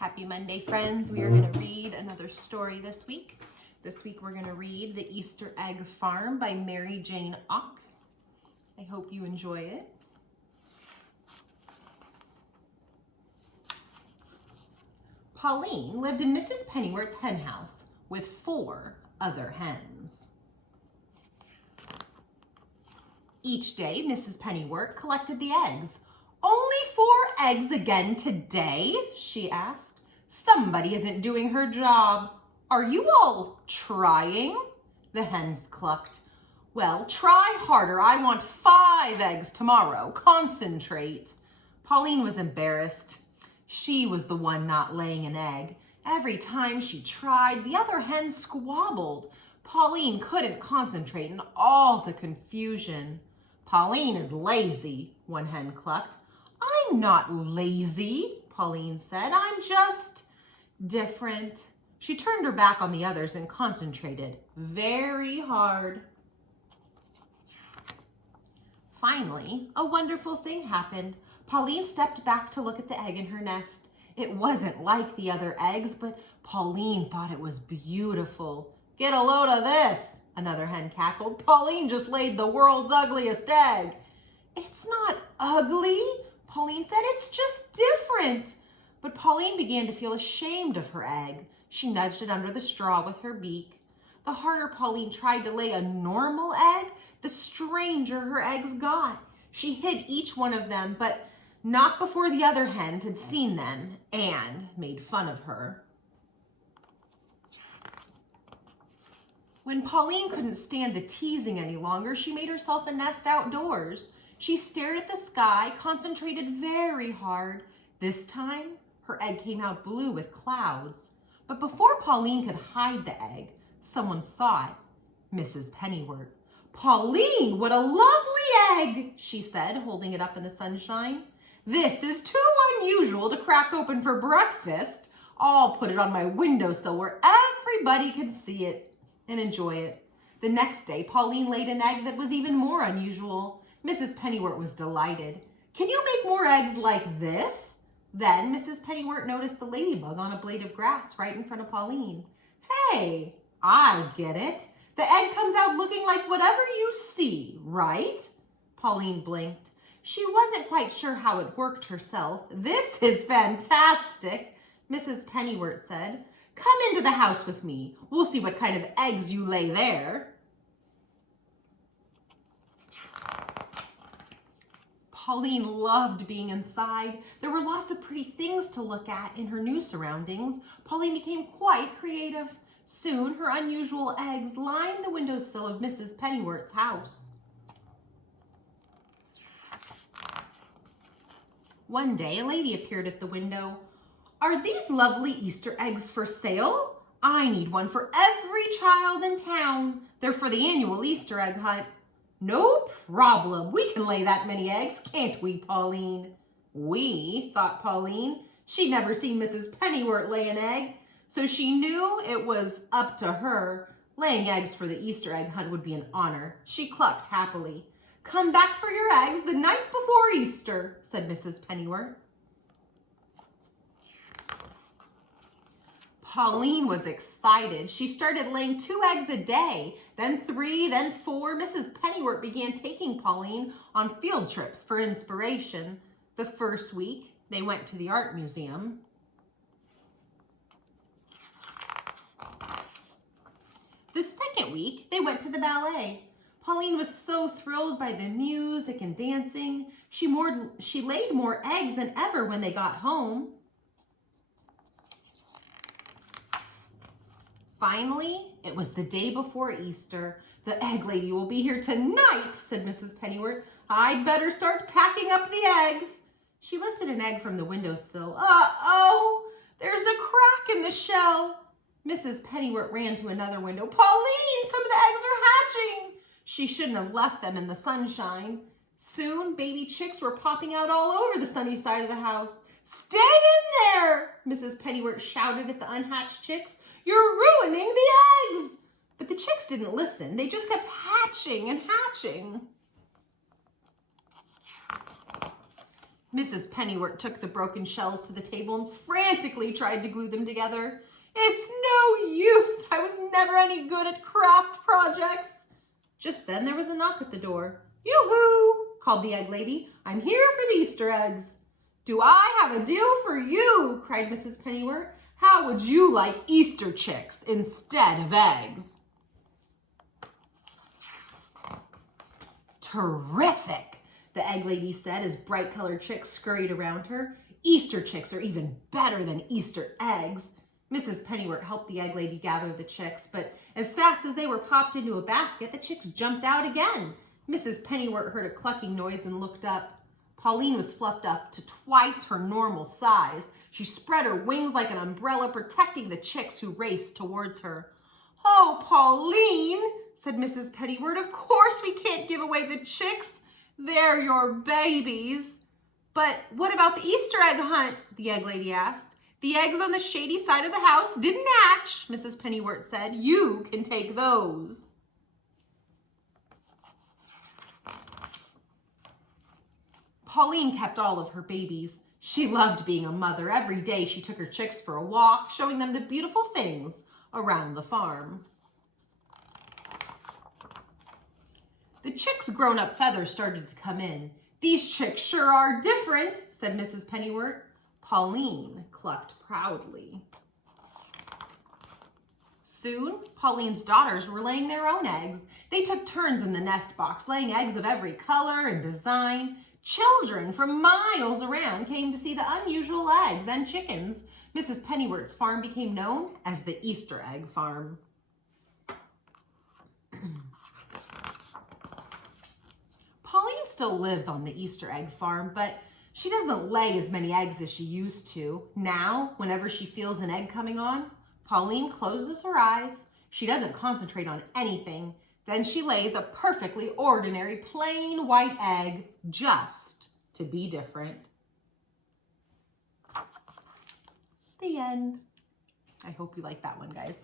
Happy Monday, friends. We are going to read another story this week. This week we're going to read The Easter Egg Farm by Mary Jane Auck. I hope you enjoy it. Pauline lived in Mrs. Pennyworth's hen house with 4 other hens. Each day, Mrs. Pennyworth collected the eggs. "Only 4 eggs again today?" she asked. "Somebody isn't doing her job. Are you all trying?" The hens clucked. "Well, try harder. I want 5 eggs tomorrow. Concentrate." Pauline was embarrassed. She was the one not laying an egg. Every time she tried, the other hens squabbled. Pauline couldn't concentrate in all the confusion. "Pauline is lazy," one hen clucked. "I'm not lazy," Pauline said. "I'm just different." She turned her back on the others and concentrated very hard. Finally, a wonderful thing happened. Pauline stepped back to look at the egg in her nest. It wasn't like the other eggs, but Pauline thought it was beautiful. "Get a load of this," another hen cackled. "Pauline just laid the world's ugliest egg." "It's not ugly," Pauline said. "It's just different." But Pauline began to feel ashamed of her egg. She nudged it under the straw with her beak. The harder Pauline tried to lay a normal egg, the stranger her eggs got. She hid each one of them, but not before the other hens had seen them and made fun of her. When Pauline couldn't stand the teasing any longer, she made herself a nest outdoors. She stared at the sky, concentrated very hard. This time, her egg came out blue with clouds. But before Pauline could hide the egg, someone saw it. Mrs. Pennyworth. "Pauline, what a lovely egg," she said, holding it up in the sunshine. "This is too unusual to crack open for breakfast. I'll put it on my windowsill where everybody can see it and enjoy it." The next day, Pauline laid an egg that was even more unusual. Mrs. Pennyworth was delighted. "Can you make more eggs like this?" Then Mrs. Pennyworth noticed the ladybug on a blade of grass right in front of Pauline. "Hey, I get it. The egg comes out looking like whatever you see, right?" Pauline blinked. She wasn't quite sure how it worked herself. "This is fantastic," Mrs. Pennyworth said. "Come into the house with me. We'll see what kind of eggs you lay there." Pauline loved being inside. There were lots of pretty things to look at in her new surroundings. Pauline became quite creative. Soon, her unusual eggs lined the windowsill of Mrs. Pennyworth's house. One day, a lady appeared at the window. "Are these lovely Easter eggs for sale? I need one for every child in town. They're for the annual Easter egg hunt." "No problem. We can lay that many eggs, can't we, Pauline?" "We," thought Pauline. She'd never seen Mrs. Pennyworth lay an egg, so she knew it was up to her. Laying eggs for the Easter egg hunt would be an honor. She clucked happily. "Come back for your eggs the night before Easter," said Mrs. Pennyworth. Pauline was excited. She started laying 2 eggs a day, then 3, then 4. Mrs. Pennyworth began taking Pauline on field trips for inspiration. The first week, they went to the art museum. The second week, they went to the ballet. Pauline was so thrilled by the music and dancing. She laid more eggs than ever when they got home. Finally, it was the day before Easter. "The egg lady will be here tonight," said Mrs. Pennyworth. "I'd better start packing up the eggs." She lifted an egg from the windowsill. "Uh-oh, there's a crack in the shell." Mrs. Pennyworth ran to another window. "Pauline, some of the eggs are hatching." She shouldn't have left them in the sunshine. Soon, baby chicks were popping out all over the sunny side of the house. "Stay in there," Mrs. Pennyworth shouted at the unhatched chicks. "You're ruining the eggs." But the chicks didn't listen. They just kept hatching and hatching. Mrs. Pennyworth took the broken shells to the table and frantically tried to glue them together. It's no use. I was never any good at craft projects. Just then there was a knock at the door. Yoo-hoo, called the egg lady. I'm here for the Easter eggs. Do I have a deal for you? Cried Mrs. Pennyworth. How would you like Easter chicks instead of eggs? Terrific, the egg lady said as bright-colored chicks scurried around her. Easter chicks are even better than Easter eggs. Mrs. Pennyworth helped the egg lady gather the chicks, but as fast as they were popped into a basket, the chicks jumped out again. Mrs. Pennyworth heard a clucking noise and looked up. Pauline was fluffed up to twice her normal size. She spread her wings like an umbrella, protecting the chicks who raced towards her. Oh, Pauline, said Mrs. Pennyworth, of course we can't give away the chicks. They're your babies. But what about the Easter egg hunt? The egg lady asked. The eggs on the shady side of the house didn't hatch, Mrs. Pennyworth said. You can take those. Pauline kept all of her babies. She loved being a mother. Every day she took her chicks for a walk, showing them the beautiful things around the farm. The chicks' grown-up feathers started to come in. These chicks sure are different, said Mrs. Pennyworth. Pauline clucked proudly. Soon, Pauline's daughters were laying their own eggs. They took turns in the nest box, laying eggs of every color and design. Children from miles around came to see the unusual eggs and chickens. Mrs. Pennyworth's farm became known as the Easter egg farm. Pauline still lives on the Easter egg farm, but she doesn't lay as many eggs as she used to. Now, whenever she feels an egg coming on, Pauline closes her eyes. She doesn't concentrate on anything. Then she lays a perfectly ordinary plain white egg just to be different. The end. I hope you like that one, guys.